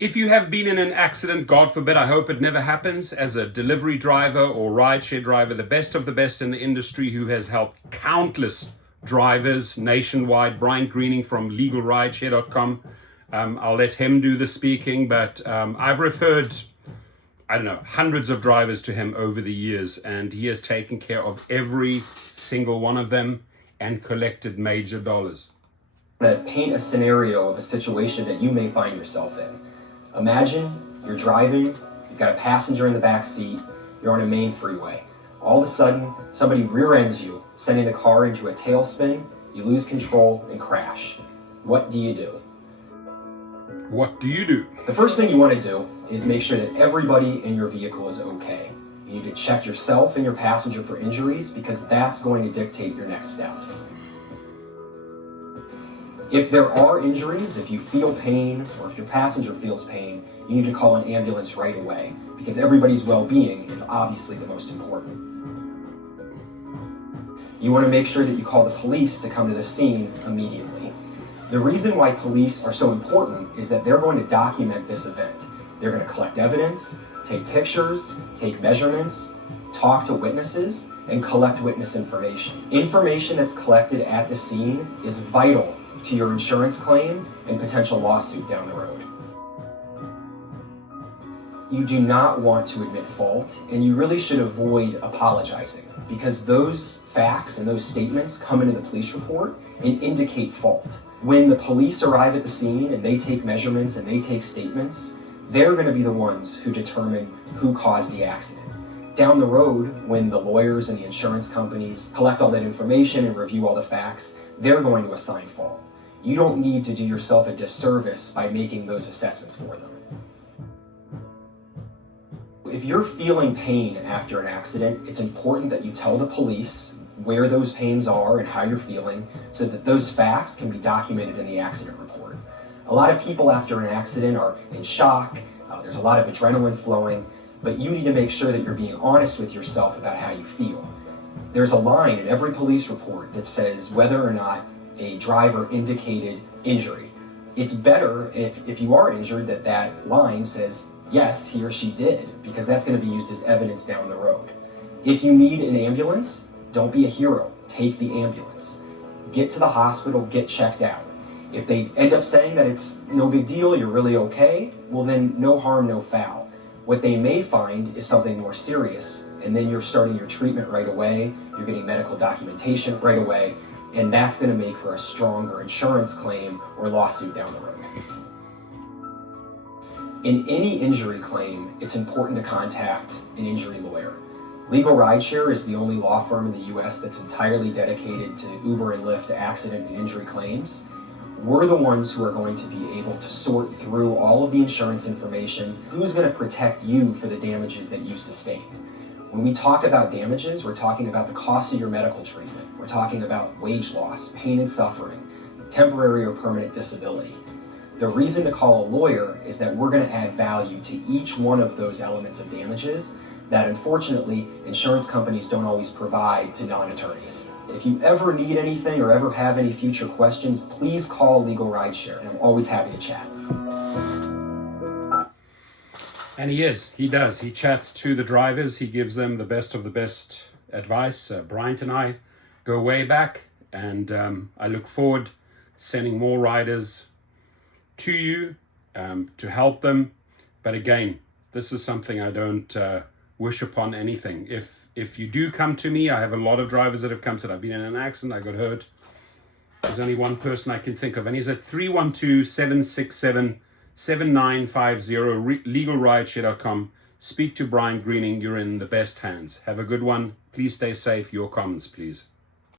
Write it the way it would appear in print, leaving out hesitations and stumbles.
If you have been in an accident, God forbid, I hope it never happens, as a delivery driver or rideshare driver, the best of the best in the industry who has helped countless drivers nationwide, Bryant Greening from legalrideshare.com. I'll let him do the speaking, but I've referred, I don't know, hundreds of drivers to him over the years, and he has taken care of every single one of them and collected major dollars. I'm going to paint a scenario of a situation that you may find yourself in. Imagine you're driving, you've got a passenger in the back seat, you're on a main freeway. All of a sudden, somebody rear ends you, sending the car into a tailspin, you lose control and crash. What do you do? What do you do? The first thing you want to do is make sure that everybody in your vehicle is okay. You need to check yourself and your passenger for injuries, because that's going to dictate your next steps. If there are injuries, if you feel pain, or if your passenger feels pain, you need to call an ambulance right away, because everybody's well-being is obviously the most important. You want to make sure that you call the police to come to the scene immediately. The reason why police are so important is that they're going to document this event. They're going to collect evidence, take pictures, take measurements, talk to witnesses, and collect witness information. Information that's collected at the scene is vital to your insurance claim and potential lawsuit down the road. You do not want to admit fault, and you really should avoid apologizing, because those facts and those statements come into the police report and indicate fault. When the police arrive at the scene and they take measurements and they take statements, they're going to be the ones who determine who caused the accident. Down the road, when the lawyers and the insurance companies collect all that information and review all the facts, they're going to assign fault. You don't need to do yourself a disservice by making those assessments for them. If you're feeling pain after an accident, it's important that you tell the police where those pains are and how you're feeling, so that those facts can be documented in the accident report. A lot of people after an accident are in shock, there's a lot of adrenaline flowing, but you need to make sure that you're being honest with yourself about how you feel. There's a line in every police report that says whether or not a driver indicated injury. It's better if you are injured that line says, yes, he or she did, because that's going to be used as evidence down the road. If you need an ambulance, don't be a hero. Take the ambulance. Get to the hospital, get checked out. If they end up saying that it's no big deal, you're really okay, well then no harm, no foul. What they may find is something more serious, and then you're starting your treatment right away, you're getting medical documentation right away, and that's going to make for a stronger insurance claim or lawsuit down the road. In any injury claim, it's important to contact an injury lawyer. Legal Rideshare is the only law firm in the U.S. that's entirely dedicated to Uber and Lyft accident and injury claims. We're the ones who are going to be able to sort through all of the insurance information, who's going to protect you for the damages that you sustained. When we talk about damages, we're talking about the cost of your medical treatment. We're talking about wage loss, pain and suffering, temporary or permanent disability. The reason to call a lawyer is that we're going to add value to each one of those elements of damages that unfortunately insurance companies don't always provide to non-attorneys. If you ever need anything or ever have any future questions, please call Legal Rideshare, and I'm always happy to chat. And he does. He chats to the drivers. He gives them the best of the best advice. Bryant and I go way back, and I look forward sending more riders to you to help them. But again, this is something I don't wish upon anything. If you do come to me, I have a lot of drivers that have come, said, I've been in an accident, I got hurt. There's only one person I can think of, and he's at 312-767-7950, legalrideshare.com. Speak to Bryant Greening. You're in the best hands. Have a good one. Please stay safe. Your comments, please.